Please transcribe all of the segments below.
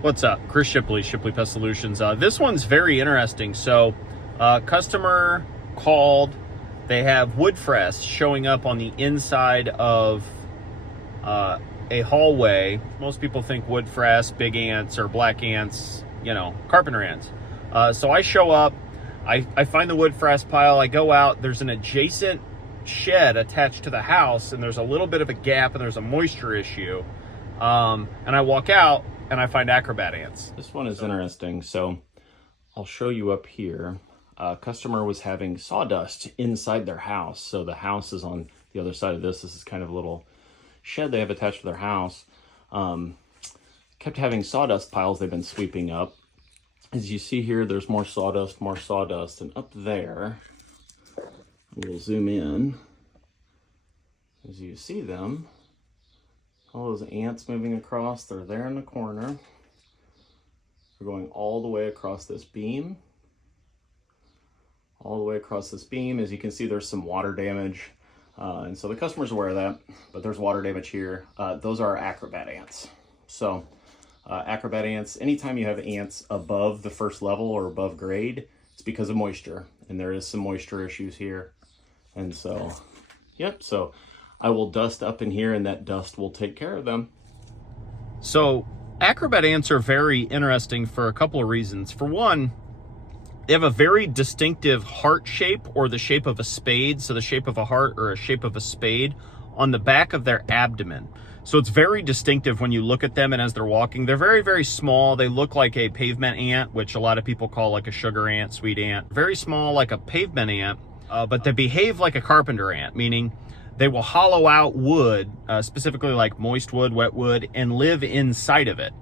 What's up? Chris Shipley, Shipley Pest Solutions. This one's very interesting. So, customer called. They have wood frass showing up on the inside of a hallway. Most people think wood frass, big ants, or black ants, carpenter ants. So I show up. I find the wood frass pile. I go out. There's an adjacent shed attached to the house, and there's a little bit of a gap, and there's a moisture issue. And I walk out, and I find Acrobat ants. This one is interesting. So I'll show you up here. A customer was having sawdust inside their house. So the house is on the other side of this. This is kind of a little shed they have attached to their house. Kept having sawdust piles they've been sweeping up. As you see here, there's more sawdust, and up there, we'll zoom in. As you see them, all those ants moving across, they're there in the corner. They're going all the way across this beam. All the way across this beam. As you can see, there's some water damage. And so the customer's aware of that, but there's water damage here. Those are Acrobat ants. So Acrobat ants, anytime you have ants above the first level or above grade, it's because of moisture. And there is some moisture issues here. And so, yep, so I will dust up in here and that dust will take care of them. So Acrobat ants are very interesting for a couple of reasons. For one, they have a very distinctive heart shape, or the shape of a spade. So the shape of a heart or a shape of a spade on the back of their abdomen. So it's very distinctive when you look at them, and as they're walking, they're very, very small. They look like a pavement ant, which a lot of people call like a sugar ant, sweet ant. Very small, like a pavement ant, but they behave like a carpenter ant, meaning they will hollow out wood, specifically like moist wood, wet wood, and live inside of it.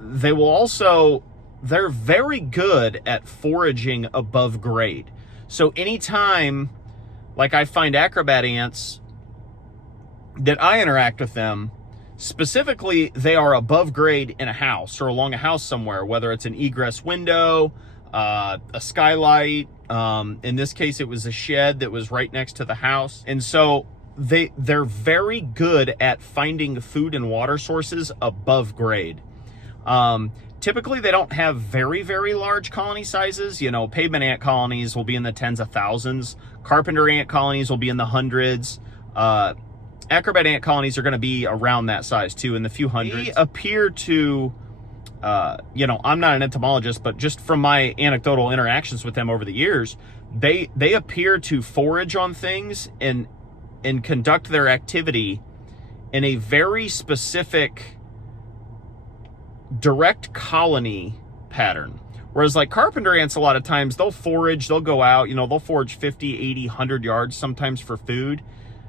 They will also, they're very good at foraging above grade. So anytime, like I find Acrobat ants that I interact with them, specifically they are above grade in a house or along a house somewhere, whether it's an egress window, a skylight. In this case, it was a shed that was right next to the house. And so they're very good at finding food and water sources above grade. Typically, they don't have very, very large colony sizes. Pavement ant colonies will be in the tens of thousands. Carpenter ant colonies will be in the hundreds. Acrobat ant colonies are going to be around that size too, in the few hundreds. They appear to, I'm not an entomologist, but just from my anecdotal interactions with them over the years, they appear to forage on things and conduct their activity in a very specific direct colony pattern. Whereas like carpenter ants, a lot of times they'll forage, they'll go out, they'll forage 50, 80, 100 yards sometimes for food.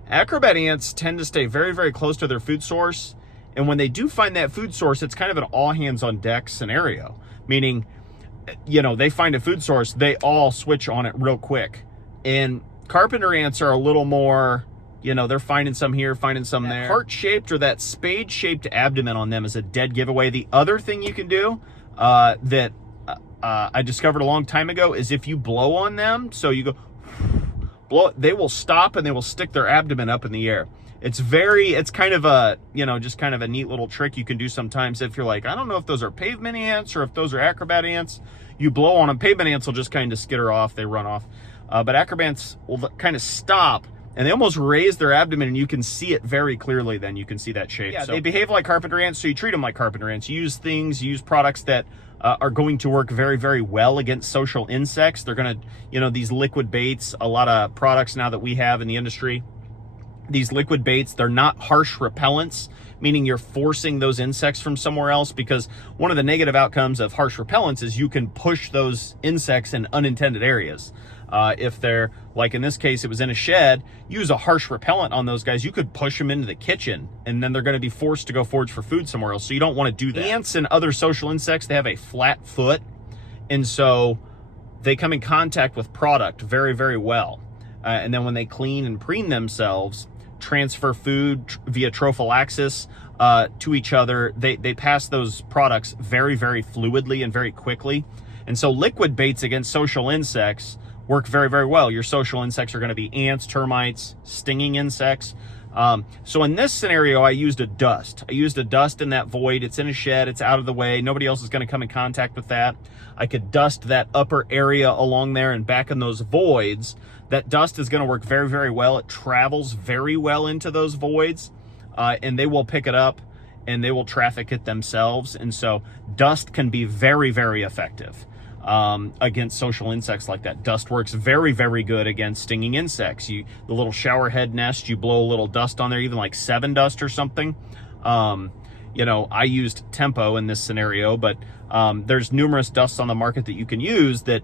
Acrobat ants tend to stay very, very close to their food source. And when they do find that food source, it's kind of an all hands on deck scenario, meaning, they find a food source, they all switch on it real quick. And carpenter ants are a little more, they're finding some here, finding some there. Heart-shaped or that spade-shaped abdomen on them is a dead giveaway. The other thing you can do that I discovered a long time ago is if you blow on them, so you go, blow, they will stop and they will stick their abdomen up in the air. It's kind of a, just kind of a neat little trick you can do sometimes if you're like, I don't know if those are pavement ants or if those are Acrobat ants. You blow on them. Pavement ants will just kind of skitter off. They run off. But Acrobats will kind of stop and they almost raise their abdomen, and you can see it very clearly then. You can see that shape. Yeah, so they behave like carpenter ants, so you treat them like carpenter ants. You use products that are going to work very, very well against social insects. They're going to, these liquid baits, a lot of products now that we have in the industry, these liquid baits, they're not harsh repellents, meaning you're forcing those insects from somewhere else, because one of the negative outcomes of harsh repellents is you can push those insects in unintended areas. If they're, like in this case, it was in a shed, use a harsh repellent on those guys, you could push them into the kitchen, and then they're going to be forced to go forage for food somewhere else. So you don't want to do that. Ants and other social insects, they have a flat foot, and so they come in contact with product very, very well. And then when they clean and preen themselves, transfer food via trophallaxis to each other, they pass those products very, very fluidly and very quickly. And so liquid baits against social insects work very, very well. Your social insects are going to be ants, termites, stinging insects. So in this scenario, I used a dust. I used a dust in that void. It's in a shed. It's out of the way. Nobody else is going to come in contact with that. I could dust that upper area along there and back in those voids. That dust is going to work very, very well. It travels very well into those voids, and they will pick it up and they will traffic it themselves. And so dust can be very, very effective against social insects like that. Dust works very, very good against stinging insects. The little shower head nest, you blow a little dust on there, even like 7 dust or something. You know, I used Tempo in this scenario, but there's numerous dusts on the market that you can use that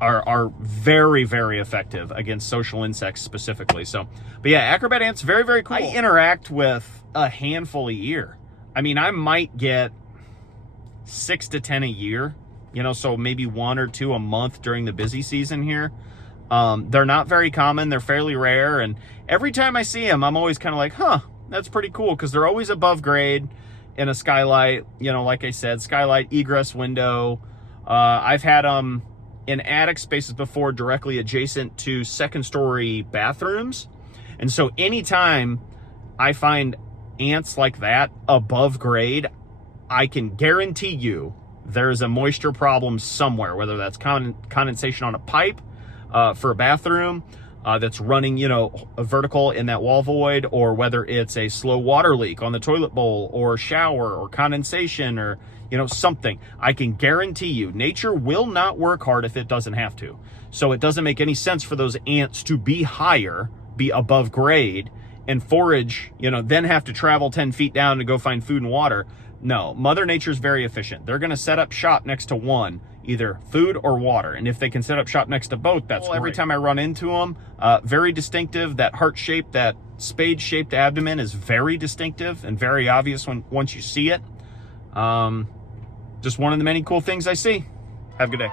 are very, very effective against social insects specifically. So, but yeah, Acrobat Ants, very, very cool. I interact with a handful a year. I mean, I might get 6 to 10 a year, you know, so maybe 1 or 2 a month during the busy season here. They're not very common. They're fairly rare. And every time I see them, I'm always kind of like, huh, that's pretty cool, because they're always above grade in a skylight, you know, like I said, skylight egress window. I've had them in attic spaces before, directly adjacent to 2nd-story bathrooms. And so anytime I find ants like that above grade, I can guarantee you there's a moisture problem somewhere, whether that's condensation on a pipe for a bathroom that's running, you know, a vertical in that wall void, or whether it's a slow water leak on the toilet bowl or shower or condensation or, you know, something. I can guarantee you nature will not work hard if it doesn't have to. So it doesn't make any sense for those ants to be higher, be above grade, and forage, you know, then have to travel 10 feet down to go find food and water. No, Mother Nature's very efficient. They're going to set up shop next to one, either food or water. And if they can set up shop next to both, that's great. Every time I run into them, very distinctive. That heart shape, that spade-shaped abdomen is very distinctive and very obvious once you see it. Just one of the many cool things I see. Have a good day.